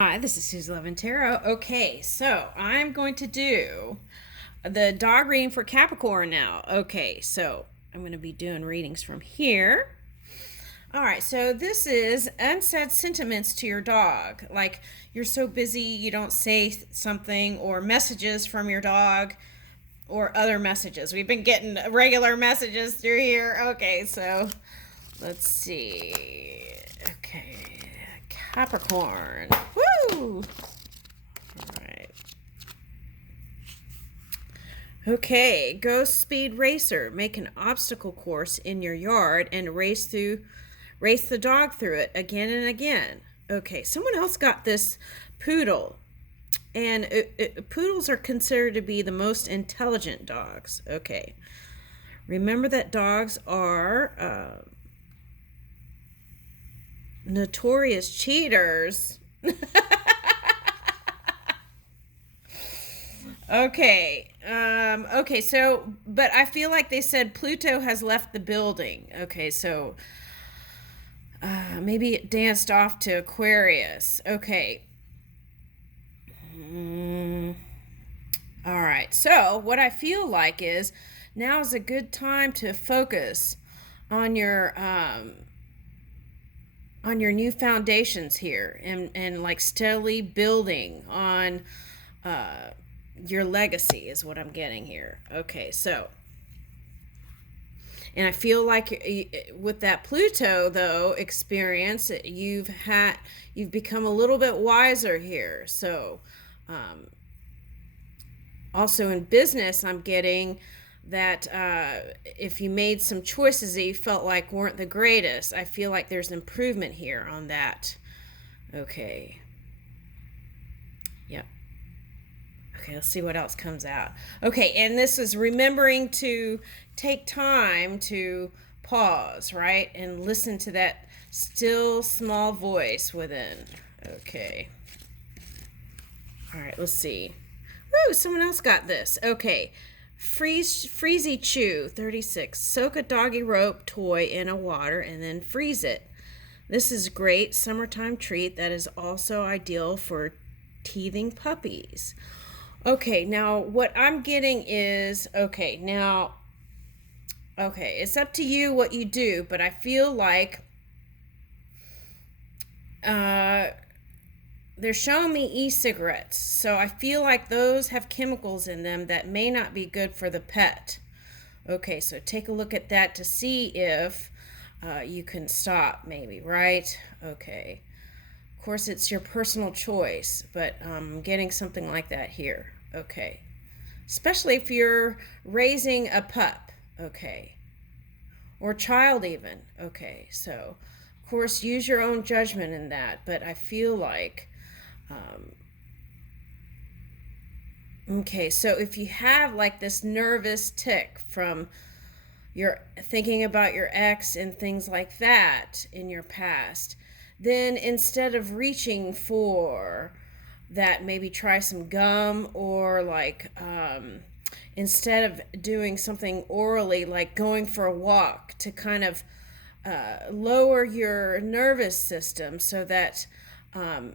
Hi, this is Susie Love and Tarot. Okay, so I'm going to do the dog reading for Capricorn now. Okay, so I'm going to be doing readings from here. All right, so this is unsaid sentiments to your dog. Like you're so busy you don't say something, or messages from your dog, or other messages. We've been getting regular messages through here. Okay, so let's see. Okay, Capricorn. Woo! Right. Okay, Ghost Speed Racer. Make an obstacle course in your yard and race the dog through it again and again. Okay, someone else got this poodle. And poodles are considered to be the most intelligent dogs. Okay. Remember that dogs are notorious cheaters. Okay. Okay, so but I feel like they said Pluto has left the building. Okay, so maybe it danced off to Aquarius. Okay. Mm, all right. So, what I feel like is now is a good time to focus on your new foundations here, and like steadily building on your legacy is what I'm getting here. Okay, so and I feel like with that Pluto though experience, you've become a little bit wiser here. So also in business, I'm getting that if you made some choices that you felt like weren't the greatest, I feel like there's improvement here on that. Okay. Yep. Okay, let's see what else comes out. Okay, and this is remembering to take time to pause, right? And listen to that still small voice within. Okay. All right, let's see. Woo, someone else got this. Okay. Freezy Chew 36. Soak a doggy rope toy in a water and then freeze it. This is great summertime treat that is also ideal for teething puppies. Okay, now what I'm getting is okay, it's up to you what you do, but I feel like uh they're showing me e-cigarettes, so I feel like those have chemicals in them that may not be good for the pet. Okay, so take a look at that to see if you can stop, maybe, right? Okay. Of course, it's your personal choice, but I'm getting something like that here. Okay. Especially if you're raising a pup, okay, or child even. Okay, so of course use your own judgment in that, but I feel like um, okay, so if you have like this nervous tick from your thinking about your ex and things like that in your past, then instead of reaching for that, maybe try some gum, or like instead of doing something orally, like going for a walk to kind of lower your nervous system, so that um,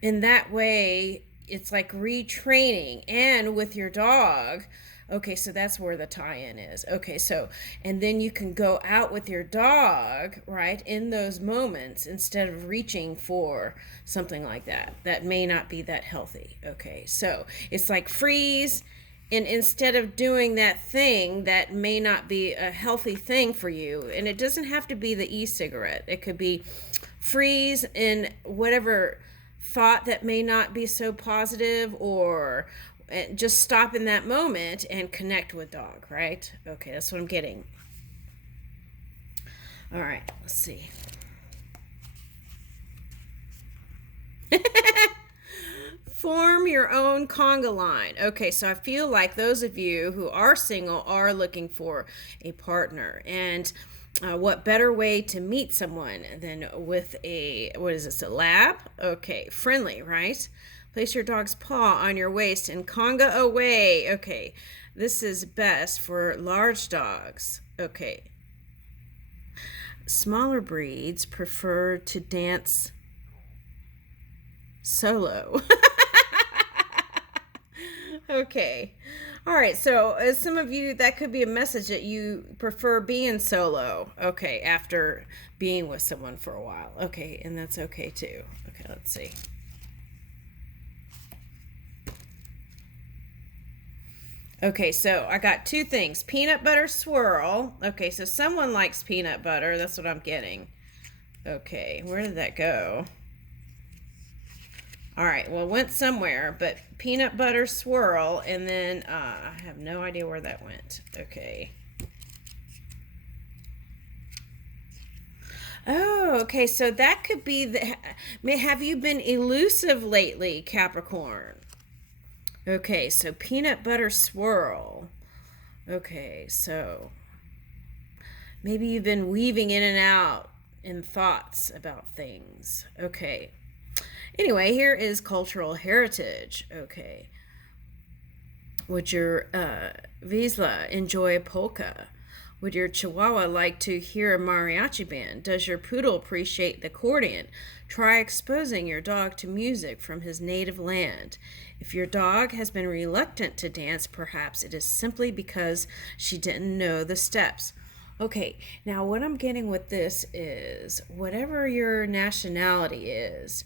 in that way it's like retraining. And with your dog, okay, so that's where the tie-in is. Okay, so and then you can go out with your dog, right, in those moments, instead of reaching for something like that that may not be that healthy. Okay, so it's like freeze, and instead of doing that thing that may not be a healthy thing for you, and it doesn't have to be the e-cigarette, it could be freeze in whatever thought that may not be so positive, or just stop in that moment and connect with dog, right? Okay, that's what I'm getting. All right, let's see. Form your own conga line. Okay, so I feel like those of you who are single are looking for a partner. And what better way to meet someone than with what is this, a lab? Okay, friendly, right? Place your dog's paw on your waist and conga away. Okay, this is best for large dogs. Okay. Smaller breeds prefer to dance solo. Okay. All right. So, some of you, that could be a message that you prefer being solo. Okay. After being with someone for a while. Okay. And that's okay too. Okay. Let's see. Okay. So, I got two things: peanut butter swirl. Okay. So, someone likes peanut butter. That's what I'm getting. Okay. Where did that go? All right, well, it went somewhere, but peanut butter swirl, and then I have no idea where that went. Okay. Oh, okay, so that could be the. Have you been elusive lately, Capricorn? Okay, so peanut butter swirl. Okay, so maybe you've been weaving in and out in thoughts about things. Okay. Anyway, here is cultural heritage. Okay. Would your Vizsla enjoy a polka? Would your Chihuahua like to hear a mariachi band? Does your poodle appreciate the accordion? Try exposing your dog to music from his native land. If your dog has been reluctant to dance, perhaps it is simply because she didn't know the steps. Okay, now what I'm getting with this is whatever your nationality is,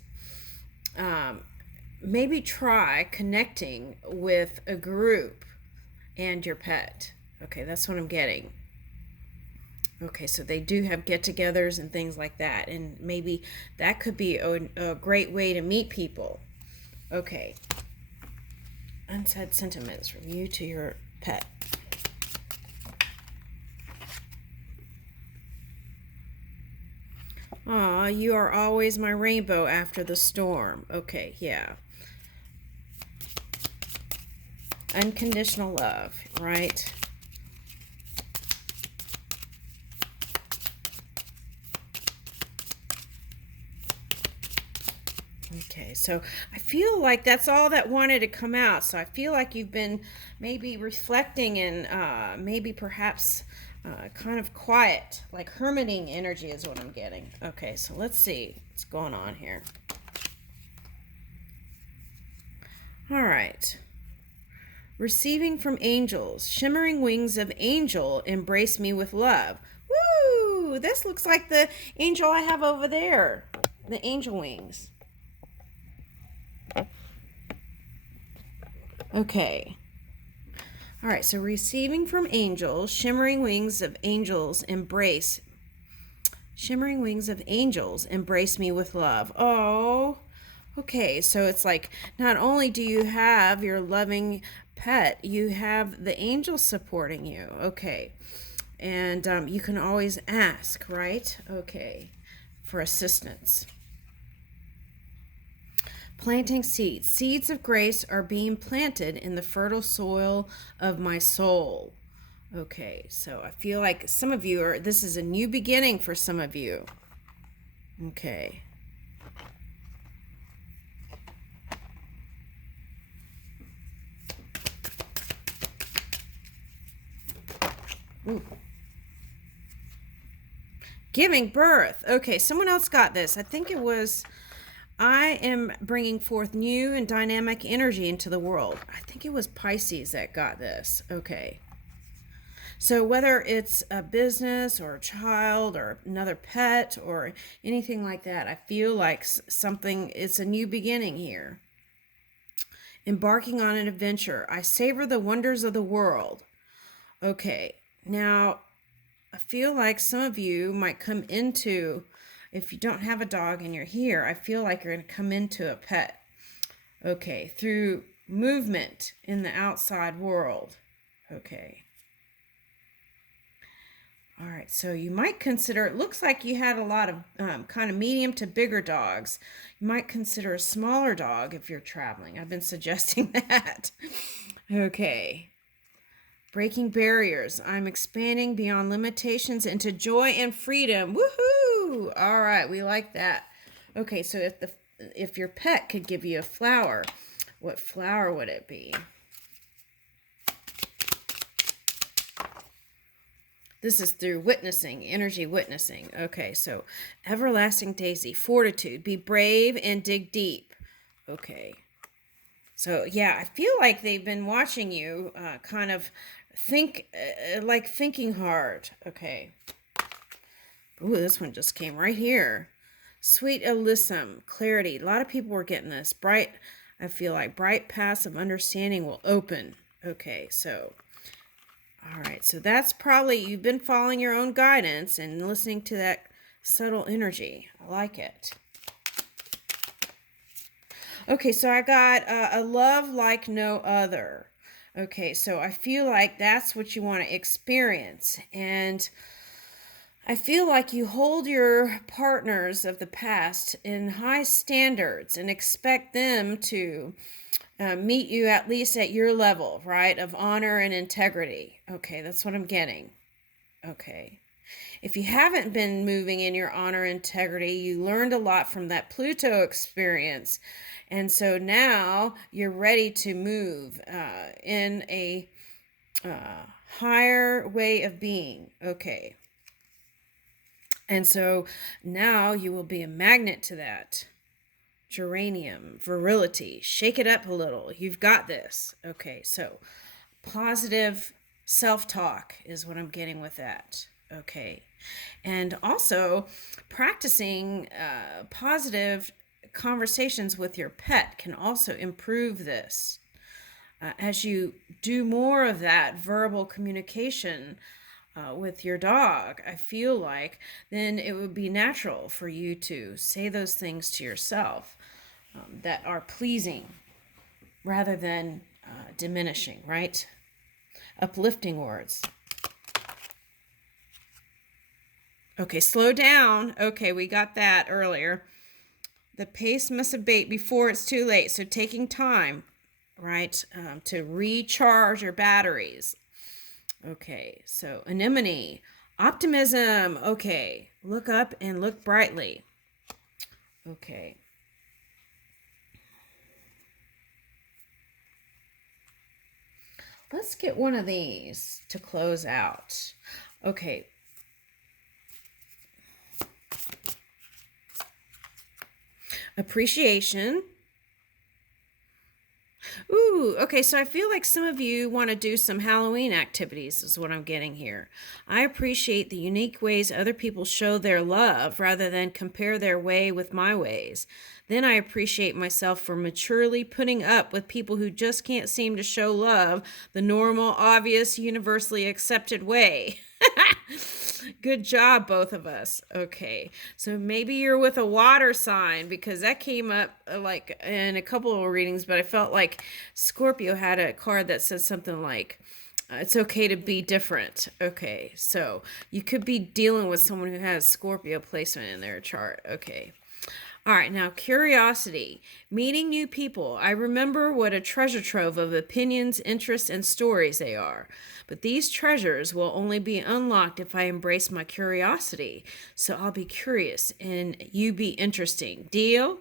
maybe try connecting with a group and your pet. Okay, that's what I'm getting. Okay, so they do have get-togethers and things like that, and maybe that could be a great way to meet people. Okay. Unsaid sentiments from you to your pet. Aw, you are always my rainbow after the storm. Okay, yeah. Unconditional love, right? Okay, so I feel like that's all that wanted to come out. So I feel like you've been maybe reflecting and maybe perhaps kind of quiet, like hermiting energy is what I'm getting. Okay, so let's see what's going on here. All right. Receiving from angels, shimmering wings of angel, embrace me with love. Woo! This looks like the angel I have over there, the angel wings. Okay. All right, so receiving from angels, shimmering wings of angels embrace. Shimmering wings of angels embrace me with love. Oh, okay. So it's like not only do you have your loving pet, you have the angels supporting you. Okay. And you can always ask, right? Okay, for assistance. Planting seeds. Seeds of grace are being planted in the fertile soil of my soul. Okay, so I feel like some of you are, this is a new beginning for some of you. Okay. Ooh. Giving birth. Okay, someone else got this. I think it was, I am bringing forth new and dynamic energy into the world. I think it was Pisces that got this. Okay. So whether it's a business or a child or another pet or anything like that, I feel like something, it's a new beginning here. Embarking on an adventure. I savor the wonders of the world. Okay. Now, I feel like some of you might come into, if you don't have a dog and you're here, I feel like you're going to come into a pet. Okay, through movement in the outside world. Okay. All right, so you might consider, it looks like you had a lot of kind of medium to bigger dogs. You might consider a smaller dog if you're traveling. I've been suggesting that. Okay. Breaking barriers. I'm expanding beyond limitations into joy and freedom. Woohoo! All right, we like that. Okay, so if your pet could give you a flower, what flower would it be? This is through witnessing, energy witnessing. Okay, so everlasting daisy, fortitude, be brave and dig deep. Okay. So, yeah, I feel like they've been watching you kind of like thinking hard. Okay. Ooh, this one just came right here. Sweet Alyssum, clarity. A lot of people were getting this. Bright, I feel like bright paths of understanding will open. Okay, so, all right. So that's probably, you've been following your own guidance and listening to that subtle energy. I like it. Okay, so I got a love like no other. Okay, so I feel like that's what you want to experience. And I feel like you hold your partners of the past in high standards and expect them to meet you at least at your level, right, of honor and integrity. Okay, that's what I'm getting. Okay. If you haven't been moving in your honor and integrity, you learned a lot from that Pluto experience. And so now you're ready to move in a higher way of being. Okay. And so now you will be a magnet to that. Geranium, virility, shake it up a little. You've got this. Okay, so positive self talk is what I'm getting with that. Okay. And also, practicing positive conversations with your pet can also improve this. As you do more of that verbal communication with your dog, I feel like then it would be natural for you to say those things to yourself that are pleasing rather than diminishing, right? Uplifting words. Okay, slow down. Okay, we got that earlier. The pace must abate before it's too late. So taking time, right, to recharge your batteries. Okay, so anemone, optimism. Okay, look up and look brightly. Okay. Let's get one of these to close out. Okay. Appreciation. Ooh, okay, so I feel like some of you want to do some Halloween activities, is what I'm getting here. I appreciate the unique ways other people show their love rather than compare their way with my ways. Then I appreciate myself for maturely putting up with people who just can't seem to show love the normal, obvious, universally accepted way. Good job, both of us. Okay, so maybe you're with a water sign because that came up like in a couple of readings, but I felt like Scorpio had a card that says something like, it's okay to be different. Okay, so you could be dealing with someone who has Scorpio placement in their chart. Okay. All right, now curiosity. Meeting new people. I remember what a treasure trove of opinions, interests, and stories they are. But these treasures will only be unlocked if I embrace my curiosity. So I'll be curious and you be interesting. Deal?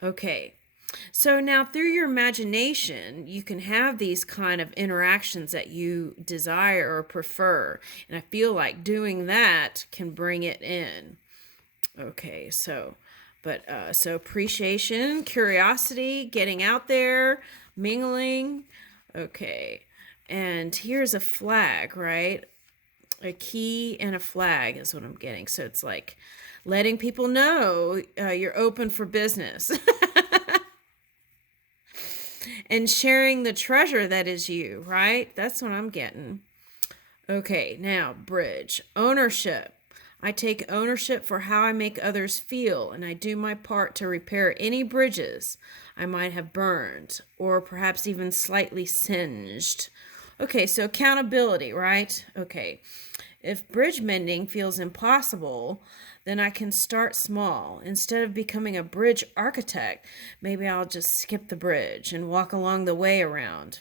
Okay. So now through your imagination, you can have these kind of interactions that you desire or prefer. And I feel like doing that can bring it in. Okay, so appreciation, curiosity, getting out there, mingling. Okay. And here's a flag, right? A key and a flag is what I'm getting. So it's like letting people know you're open for business. And sharing the treasure that is you, right? That's what I'm getting. Okay, now bridge. Ownership. I take ownership for how I make others feel, and I do my part to repair any bridges I might have burned, or perhaps even slightly singed. Okay, so accountability, right? Okay. If bridge mending feels impossible, then I can start small. Instead of becoming a bridge architect, maybe I'll just skip the bridge and walk along the way around.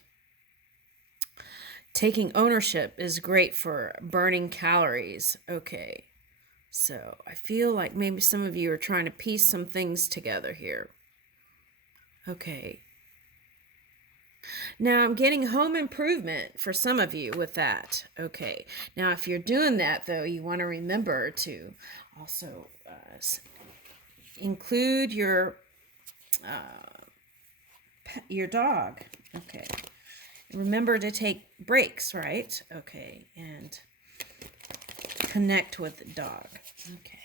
Taking ownership is great for burning calories. Okay. So I feel like maybe some of you are trying to piece some things together here. Okay. Now I'm getting home improvement for some of you with that. Okay. Now if you're doing that though, you want to remember to also include your your dog. Okay. Remember to take breaks, right? Okay. And connect with the dog. Okay.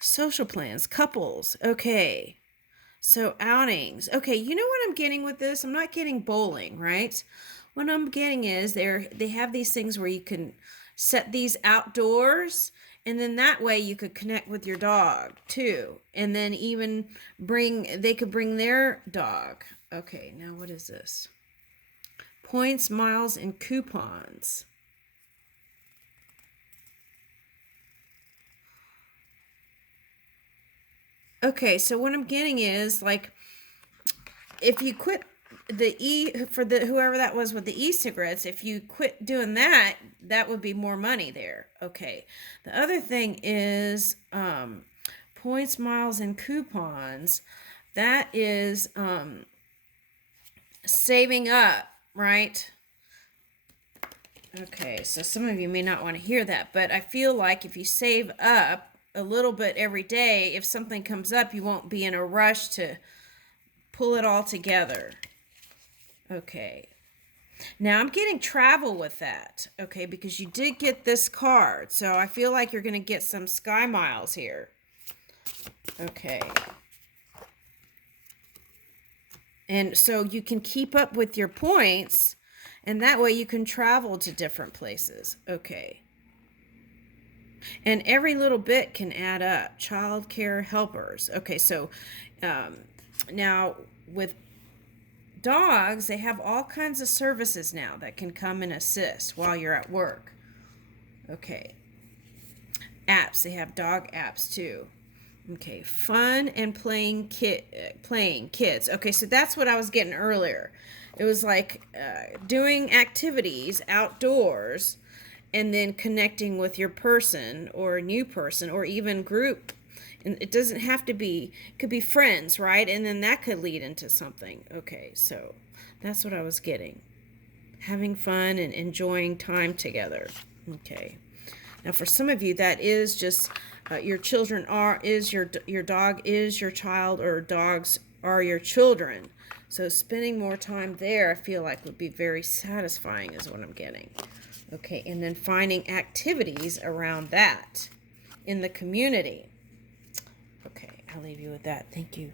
Social plans, couples. Okay. So outings. Okay, you know what I'm getting with this? I'm not getting bowling, right? What I'm getting is they have these things where you can set these outdoors, and then that way you could connect with your dog too. And then even they could bring their dog. Okay, now what is this? Points, miles, and coupons. Okay, so what I'm getting is like if you quit for the whoever that was with the e-cigarettes, if you quit doing that, that would be more money there. Okay. The other thing is points, miles, and coupons. That is saving up, right? Okay, so some of you may not want to hear that, but I feel like if you save up a little bit every day, if something comes up, you won't be in a rush to pull it all together. Okay. Now I'm getting travel with that. Okay, because you did get this card. So I feel like you're going to get some sky miles here. Okay. And so you can keep up with your points, and that way you can travel to different places. Okay. And every little bit can add up. Child care helpers. Okay, so now with dogs, they have all kinds of services now that can come and assist while you're at work. Okay. Apps. They have dog apps too. Okay. Fun and playing kids. Okay, so that's what I was getting earlier. It was like doing activities outdoors and then connecting with your person or a new person or even group. And it doesn't have to be, it could be friends, right? And then that could lead into something. Okay, so that's what I was getting. Having fun and enjoying time together. Okay. Now for some of you, that is just your children is your dog is your child, or dogs are your children. So spending more time there, I feel like would be very satisfying is what I'm getting. Okay, and then finding activities around that in the community. Okay, I'll leave you with that. Thank you.